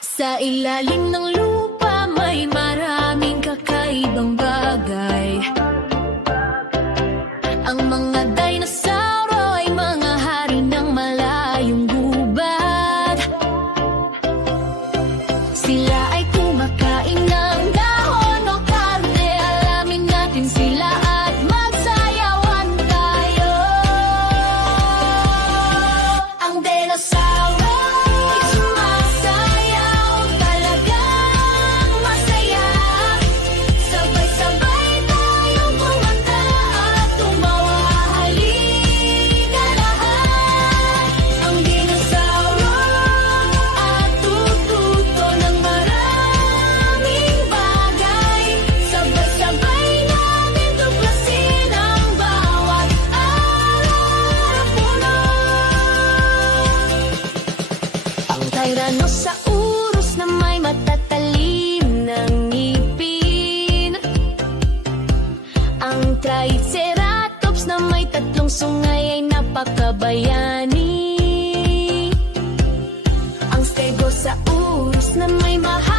Sa ilalim ng lupa may maraming kakaibang bagay. Ang mga dinosauro ay mga hari ng malayong gubat. Sila ay kumakain ng dahon o karne. Alamin natin sila at magsayawan tayo. Ang dinosauro ay sumasayaw, talagang masaya. Sabay-sabay tayong kumanta at tumawa. Halika lahat. Ang dinosauro at tututo ng maraming bagay. Sabay-sabay natin tuklasin ang bawat araw-puno. Ang Tyrannosaurus na may matatalim ng ngipin. Ang Triceratops na may tatlong sungay ay napakabayani. Ang Stegosaurus na may mahal